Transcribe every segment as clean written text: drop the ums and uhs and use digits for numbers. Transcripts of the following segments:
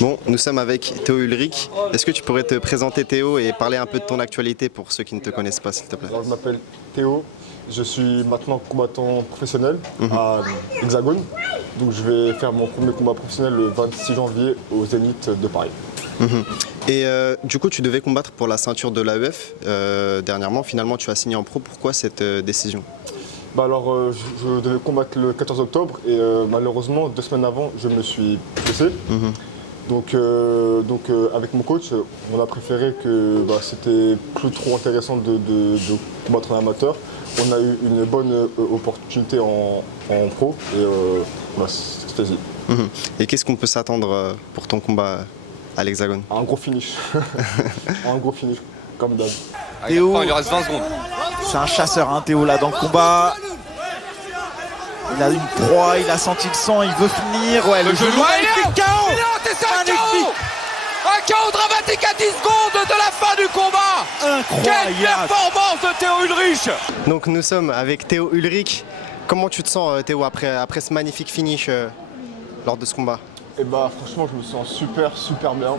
Bon, nous sommes avec Théo Ulrich. Est-ce que tu pourrais te présenter Théo et parler un peu de ton actualité pour ceux qui ne te connaissent pas, s'il te plaît? Alors, je m'appelle Théo, je suis maintenant combattant professionnel à Hexagone. Donc je vais faire mon premier combat professionnel le 26 janvier au Zénith de Paris. Et du coup, tu devais combattre pour la ceinture de l'AEF dernièrement. Finalement, tu as signé en pro. Pourquoi cette décision? Je devais combattre le 14 octobre et malheureusement, 2 semaines avant, je me suis blessé. Donc avec mon coach, on a préféré que c'était plus trop intéressant de combattre en amateur. On a eu une bonne opportunité en pro et c'était y. Et qu'est-ce qu'on peut s'attendre pour ton combat à l'Hexagone? Un gros finish. Un gros finish, comme d'hab. Théo, il lui reste 20 secondes. C'est un chasseur, hein, Théo, là, dans le combat. Il a une proie, il a senti le sang, il veut finir. Ouais, le genou, il fait KO. C'est un KO. Un KO dramatique à 10 secondes de la fin du combat. Incroyable. Quelle performance de Théo Ulrich. Donc nous sommes avec Théo Ulrich. Comment tu te sens, Théo, après ce magnifique finish lors de ce combat? Et franchement, je me sens super bien.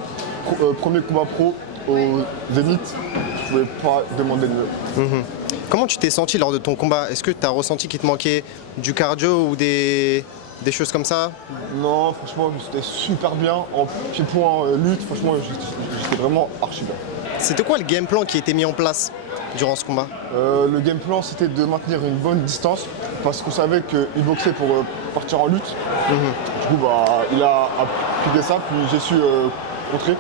Premier combat pro au Zénith, je pouvais pas demander de mieux. Comment tu t'es senti lors de ton combat? Est-ce que tu as ressenti qu'il te manquait du cardio ou des choses comme ça? Non, franchement, j'étais super bien. En pied-point lutte, franchement, j'étais vraiment archi bien. C'était quoi le game plan qui était mis en place durant ce combat? Le game plan, c'était de maintenir une bonne distance parce qu'on savait qu'il boxait pour partir en lutte. Du coup, il a appliqué ça, puis j'ai su contrer.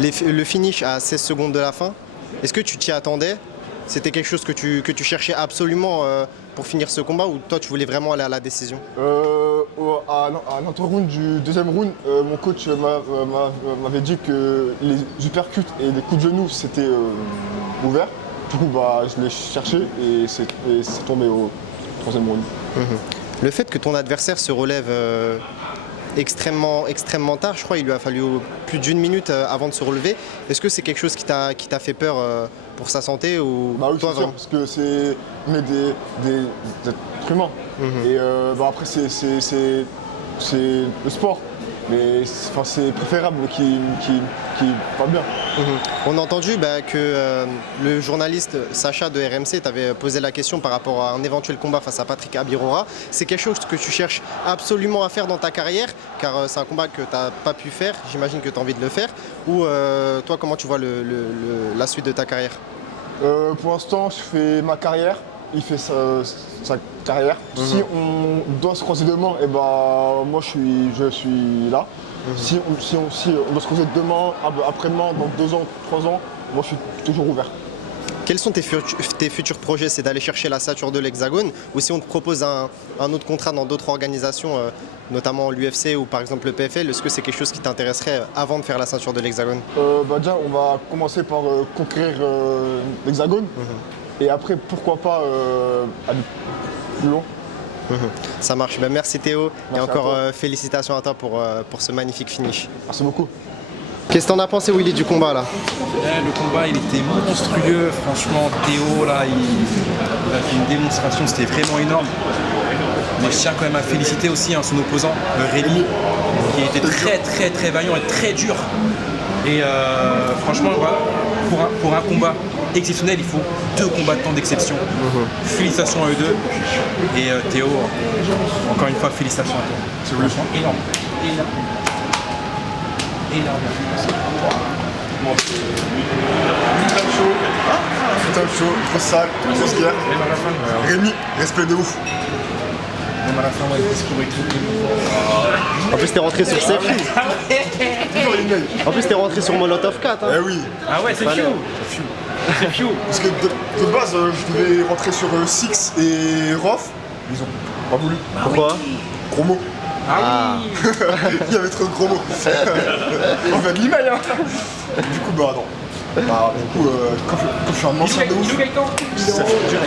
Le finish à 16 secondes de la fin, est-ce que tu t'y attendais? C'était quelque chose que tu cherchais absolument pour finir ce combat ou toi tu voulais vraiment aller à la décision? À l'inter-round du deuxième round, mon coach m'avait dit que les uppercuts et les coups de genoux c'était ouvert. Du coup, je l'ai cherché et c'est tombé au troisième round. Le fait que ton adversaire se relève extrêmement tard, je crois il lui a fallu plus d'1 minute avant de se relever. Est-ce que c'est quelque chose qui t'a fait peur pour sa santé ou oui, toi, c'est sûr, parce que c'est des êtres humains. Et après c'est le sport. Mais c'est préférable qu'il va bien. On a entendu que le journaliste Sacha de RMC t'avait posé la question par rapport à un éventuel combat face à Patrick Abirora. C'est quelque chose que tu cherches absolument à faire dans ta carrière, car c'est un combat que tu n'as pas pu faire, j'imagine que tu as envie de le faire. Ou toi, comment tu vois la suite de ta carrière? Pour l'instant, je fais ma carrière, il fait sa carrière. Si on doit se croiser demain, moi je suis là. Si on doit se croiser demain, après-demain, dans 2 ans, 3 ans, moi je suis toujours ouvert. Quels sont tes futurs projets? C'est d'aller chercher la ceinture de l'Hexagone ou si on te propose un autre contrat dans d'autres organisations, notamment l'UFC ou par exemple le PFL, est-ce que c'est quelque chose qui t'intéresserait avant de faire la ceinture de l'Hexagone? Déjà, on va commencer par conquérir l'Hexagone et après, pourquoi pas aller plus loin. Ça marche. Merci Théo et Merci encore félicitations à toi pour ce magnifique finish. Merci beaucoup. Qu'est-ce que t'en as pensé, Willy, du combat là? Le combat il était monstrueux, franchement Théo là il a fait une démonstration, c'était vraiment énorme. Mais je tiens quand même à féliciter aussi son opposant, Rémi, qui était très vaillant et très dur. Et franchement voilà, pour un combat exceptionnel, il faut 2 combattants d'exception. Félicitations à eux deux. Et Théo, encore une fois, félicitations à toi. C'est franchement énorme. Putain chaud, grosse salle, grosse guerre. Rémi, respect de ouf. Même à la fin, le discours et tout. En plus, t'es rentré sur Safe. En plus, t'es rentré sur Molotov 4. Eh oui. Ah ouais, c'est Fiu. C'est Fiu. Parce que de base, je devais rentrer sur Six et Rof. Ils ont pas voulu. Pourquoi? Gros mots. Il y avait trop de gros mots. On va de l'email, hein. Du coup, non. Quand je suis un ancien de ouf, ça fait dur.